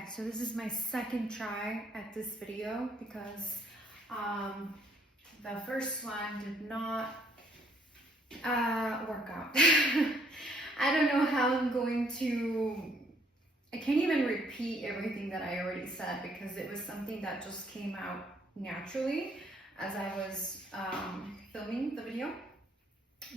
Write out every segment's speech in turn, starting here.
Okay, so this is my second try at this video because the first one did not work out. I don't know how I'm going to, I can't even repeat everything that I already said because it was something that just came out naturally as I was filming the video.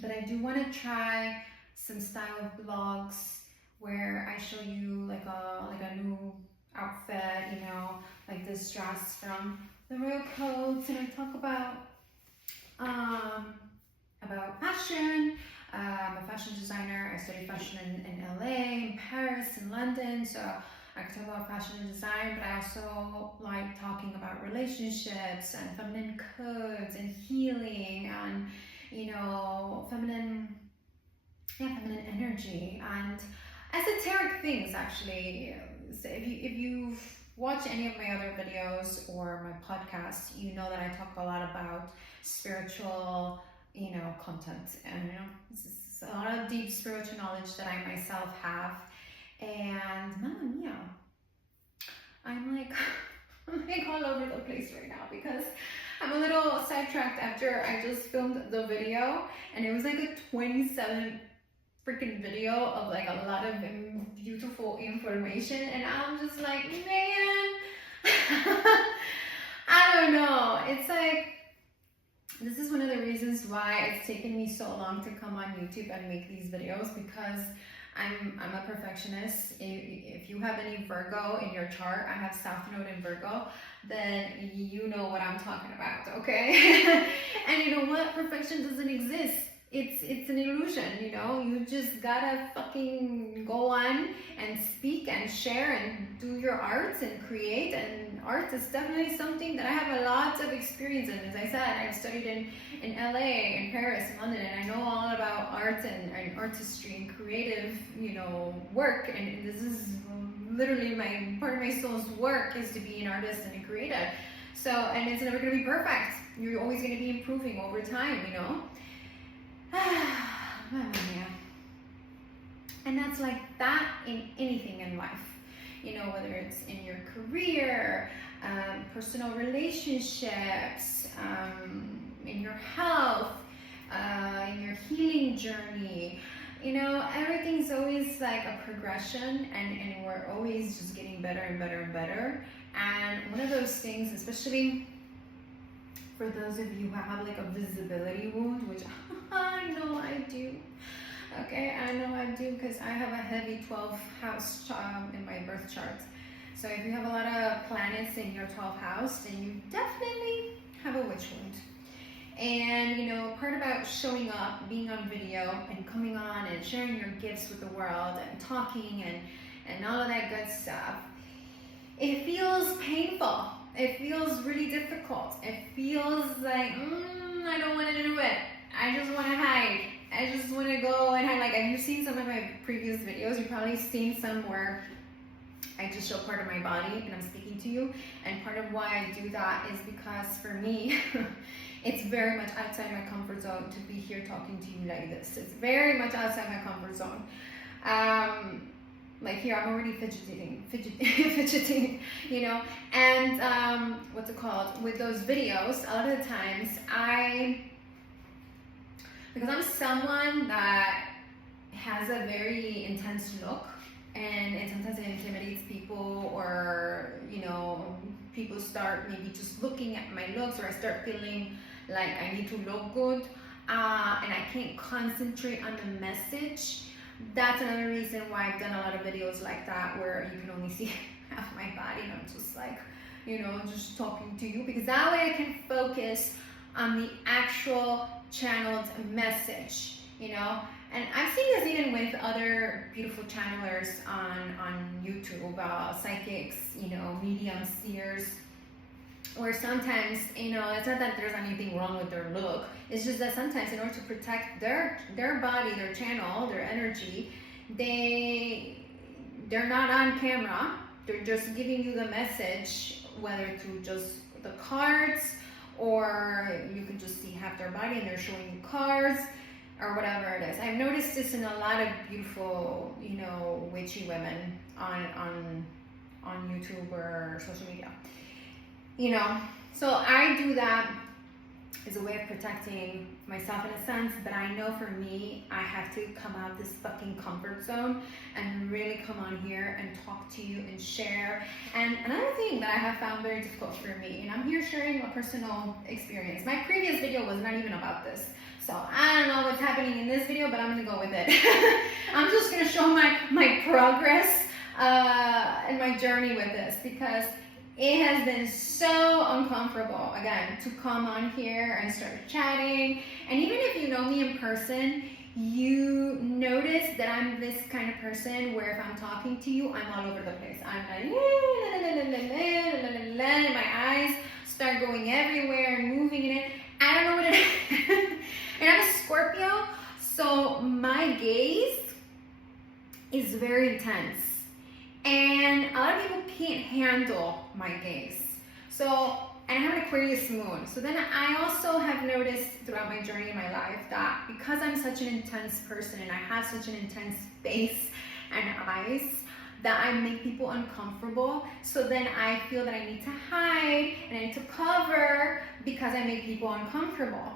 But I do want to try some style of vlogs where I show you like a new outfit, you know, like this dress from the Real Coats, and I talk about fashion. I'm a fashion designer. I study fashion in LA, in Paris, in London, so I can talk about fashion and design, but I also like talking about relationships and feminine codes and healing and, you know, feminine energy and esoteric things, actually. So if you watch any of my other videos or my podcast, you know that I talk a lot about spiritual, you know, content, and you know, this is a lot of deep spiritual knowledge that I myself have. And mamma mia, I'm like all over the place right now because I'm a little sidetracked after I just filmed the video, and it was like a 27 freaking video of like a lot of beautiful information, and I'm just like, man, I don't know. It's like, this is one of the reasons why it's taken me so long to come on YouTube and make these videos, because I'm a perfectionist. If you have any Virgo in your chart, I have South Node in Virgo, then you know what I'm talking about, okay? And you know what? Perfection doesn't exist. It's an illusion, you know? You just gotta fucking go on and speak and share and do your arts and create, and art is definitely something that I have a lot of experience in. As I said, I've studied in LA, in Paris, in London, and I know all about art and artistry and creative, you know, work, and this is literally my part of my soul's work is to be an artist and a creative. So, and it's never gonna be perfect. You're always gonna be improving over time, you know? And that's like that in anything in life, you know, whether it's in your career, personal relationships, in your health, in your healing journey, you know, everything's always like a progression, and we're always just getting better and better and better. And one of those things, especially for those of you who have like a visibility wound, which I know I do. Okay, I know I do, because I have a heavy 12th house in my birth chart. So if you have a lot of planets in your 12th house, then you definitely have a witch wound. And you know, part about showing up, being on video and coming on and sharing your gifts with the world and talking and all of that good stuff, it feels painful. It feels really difficult. It feels like, I don't want to do it. I just want to hide. I just want to go and hide. Like, have you seen some of my previous videos? You've probably seen some where I just show part of my body and I'm speaking to you. And part of why I do that is because for me, it's very much outside my comfort zone to be here talking to you like this. It's very much outside my comfort zone. Like here, I'm already fidgeting, you know, and what's it called? With those videos, a lot of the times because I'm someone that has a very intense look, and sometimes it intimidates people, or, you know, people start maybe just looking at my looks, or I start feeling like I need to look good, and I can't concentrate on the message. That's another reason why I've done a lot of videos like that, where you can only see half my body and I'm just like, you know, just talking to you, because that way I can focus on the actual channeled message, you know. And I've seen this even with other beautiful channelers on YouTube, psychics, you know, mediums, seers, where sometimes, you know, it's not that there's anything wrong with their look. It's just that sometimes in order to protect their body, their channel, their energy, they're not on camera. They're just giving you the message, whether through just the cards, or you can just see half their body and they're showing you cards, or whatever it is. I've noticed this in a lot of beautiful, you know, witchy women on on YouTube or social media. You know, so I do that as a way of protecting myself in a sense, but I know for me, I have to come out this fucking comfort zone and really come on here and talk to you and share. And another thing that I have found very difficult for me, and I'm here sharing a personal experience. My previous video was not even about this. So I don't know what's happening in this video, but I'm gonna go with it. I'm just gonna show my progress and my journey with this, because it has been so uncomfortable, again, to come on here and start chatting. And even if you know me in person, you notice that I'm this kind of person where if I'm talking to you, I'm all over the place. I'm like, and my eyes start going everywhere and moving in it. I don't know what it is. And I'm a Scorpio, so my gaze is very intense. And a lot of people can't handle my gaze. So, and I have an Aquarius moon. So then I also have noticed throughout my journey in my life that because I'm such an intense person and I have such an intense face and eyes, that I make people uncomfortable. So then I feel that I need to hide and I need to cover because I make people uncomfortable.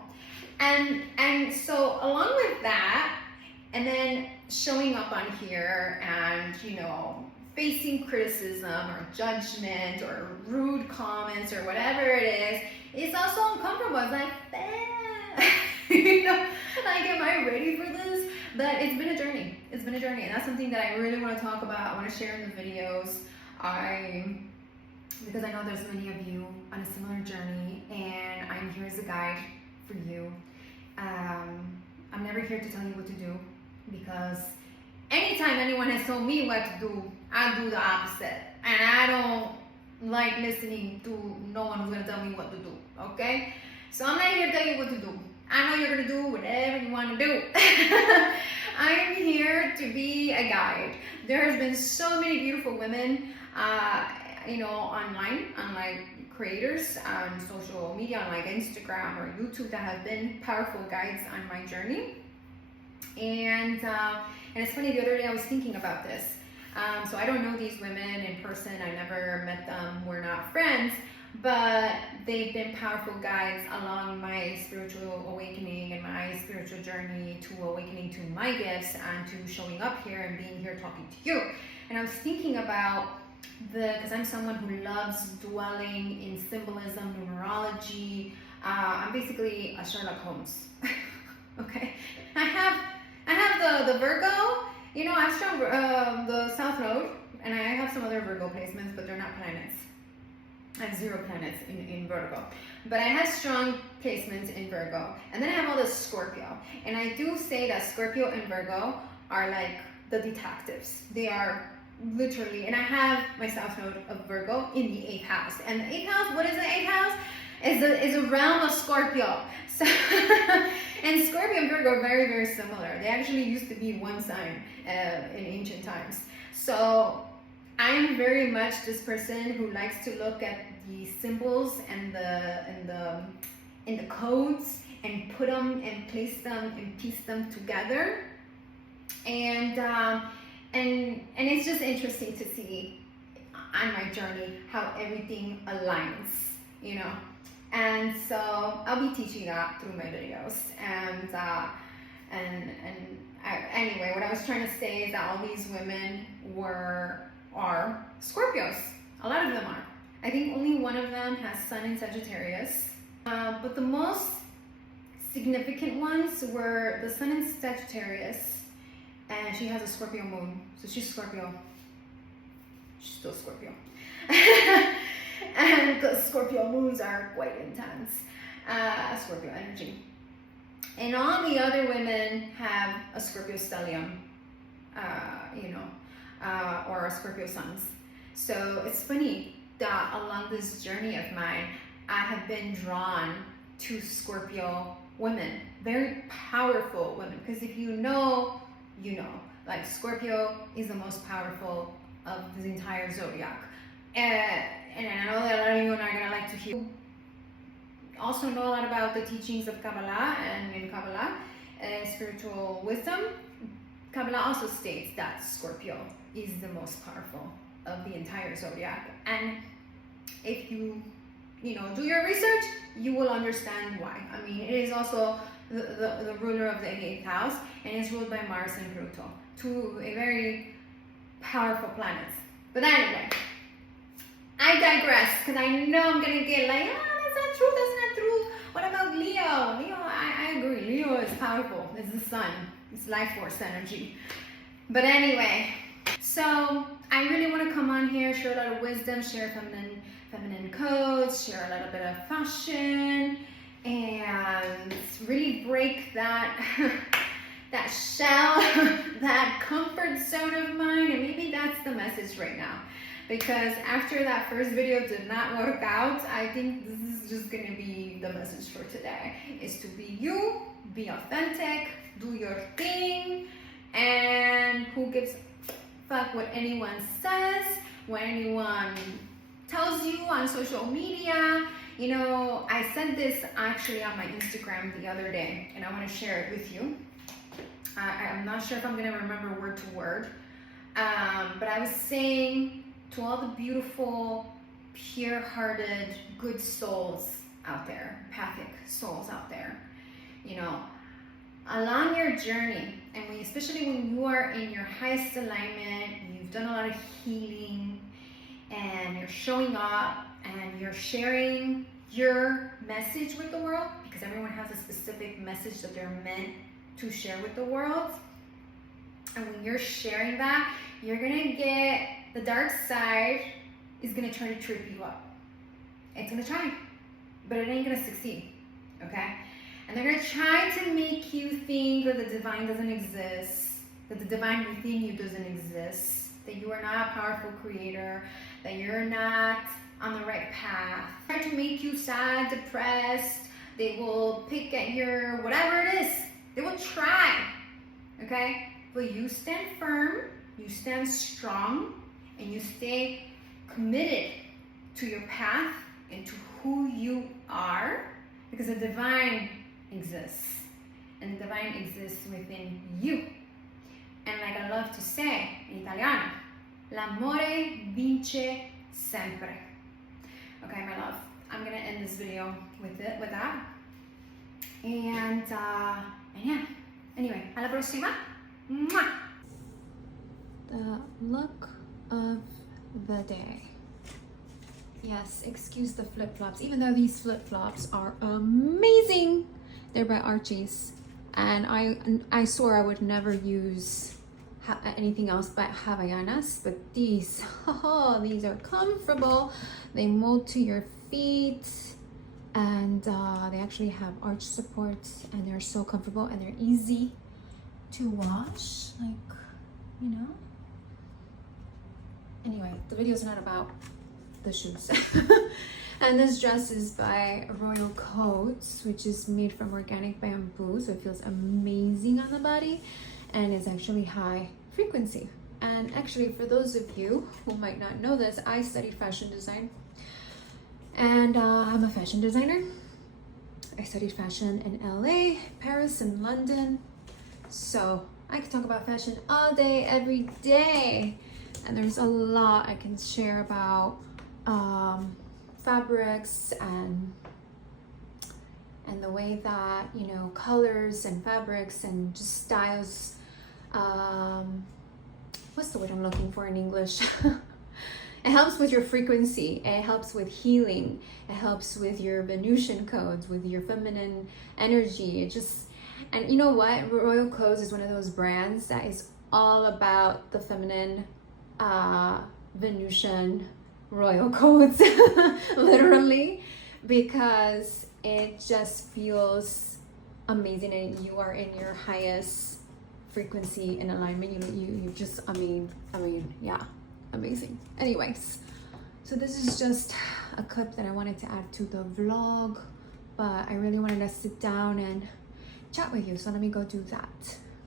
And so along with that, and then showing up on here and, you know, facing criticism or judgment or rude comments or whatever it is, it's also uncomfortable. It's like, you know, like, am I ready for this? But it's been a journey. It's been a journey, and that's something that I really want to talk about. I want to share in the videos. Because I know there's many of you on a similar journey, and I'm here as a guide for you. I'm never here to tell you what to do, because anytime anyone has told me what to do, I do the opposite. And I don't like listening to no one who's going to tell me what to do, okay? So I'm not here to tell you what to do. I know you're going to do whatever you want to do. I'm here to be a guide. There has been so many beautiful women, you know, online creators on social media, on like Instagram or YouTube, that have been powerful guides on my journey. And it's funny, the other day I was thinking about this. So I don't know these women in person. I never met them. We're not friends, but they've been powerful guides along my spiritual awakening and my spiritual journey to awakening to my gifts and to showing up here and being here talking to you. And I was thinking about because I'm someone who loves dwelling in symbolism, numerology. I'm basically a Sherlock Holmes. Okay, I have the Virgo. You know, I've shown the South Node, and I have some other Virgo placements, but they're not planets. I have 0 planets in Virgo, but I have strong placements in Virgo. And then I have all the Scorpio, and I do say that Scorpio and Virgo are like the detectives. They are literally, and I have my South Node of Virgo in the 8th house. And the 8th house, what is the 8th house? Is a realm of Scorpio. So, and Scorpio and Virgo are very, very similar. They actually used to be one sign in ancient times. So I'm very much this person who likes to look at the symbols and the codes and put them and place them and piece them together. And it's just interesting to see on my journey how everything aligns, you know. And so I'll be teaching that through my videos. Anyway, what I was trying to say is that all these women are Scorpios. A lot of them are. I think only one of them has Sun in Sagittarius. But the most significant ones were the Sun in Sagittarius, and she has a Scorpio moon. So she's Scorpio. She's still Scorpio. And the Scorpio moons are quite intense. Scorpio energy. And all the other women have a Scorpio stellium, you know, or Scorpio suns. So it's funny that along this journey of mine, I have been drawn to Scorpio women, very powerful women. Because if you know, you know. Like, Scorpio is the most powerful of the entire zodiac. And I know that a lot of you are not gonna like to hear. Also know a lot about the teachings of Kabbalah, and in Kabbalah, spiritual wisdom. Kabbalah also states that Scorpio is the most powerful of the entire zodiac. And if you do your research, you will understand why. I mean, it is also the ruler of the 8th house, and it's ruled by Mars and Pluto, two a very powerful planets. But anyway, I digress, because I know I'm gonna get like, that's not true, that's not true. What about Leo? Leo, I agree. Leo is powerful. It's the sun. It's life force energy. But anyway, so I really want to come on here, share a lot of wisdom, share feminine codes, share a little bit of fashion, and really break that that shell, that comfort zone of mine. And maybe that's the message right now, because after that first video did not work out, I think this is just gonna be the message for today, is to be you, be authentic, do your thing, and who gives a fuck what anyone says, what anyone tells you on social media. I said this actually on my Instagram the other day, and I want to share it with you. I'm not sure if I'm going to remember word to word, but I was saying to all the beautiful, pure-hearted, good souls out there, empathic souls out there, along your journey, and especially when you are in your highest alignment, you've done a lot of healing, and you're showing up, and you're sharing your message with the world, because everyone has a specific message that they're meant to share with the world. And when you're sharing that, you're gonna get, the dark side is gonna try to trip you up. It's gonna try, but it ain't gonna succeed, okay? And they're gonna try to make you think that the divine doesn't exist, that the divine within you doesn't exist, that you are not a powerful creator, that you're not on the right path. Try to make you sad, depressed. They will pick at your whatever it is. They will try, okay? But you stand firm, you stand strong, and you stay committed to your path and to who you are, because the divine exists, and the divine exists within you. And like I love to say in Italiano, l'amore vince sempre. Okay, my love, I'm gonna end this video with that. And yeah, anyway, alla prossima. Mwah! The look of the day. Yes, excuse the flip-flops, even though these flip-flops are amazing. They're by Archie's, and I swore I would never use anything else but Havaianas, but these, these are comfortable. They mold to your feet, and they actually have arch supports, and they're so comfortable, and they're easy to wash, Anyway, the video is not about the shoes. And this dress is by Royal Coats, which is made from organic bamboo, so it feels amazing on the body, and it's actually high frequency. And actually, for those of you who might not know this, I studied fashion design, and I'm a fashion designer. I studied fashion in LA, Paris, and London, so I could talk about fashion all day, every day. And there's a lot I can share about fabrics and the way that, colors and fabrics and just styles, what's the word I'm looking for in English? It helps with your frequency, it helps with healing, it helps with your Venusian codes, with your feminine energy. And you know what? Royal Codes is one of those brands that is all about the feminine, Venusian royal codes, literally, because it just feels amazing, and you are in your highest frequency and alignment. You just, yeah, amazing. Anyways, so this is just a clip that I wanted to add to the vlog, but I really wanted to sit down and chat with you, so let me go do that.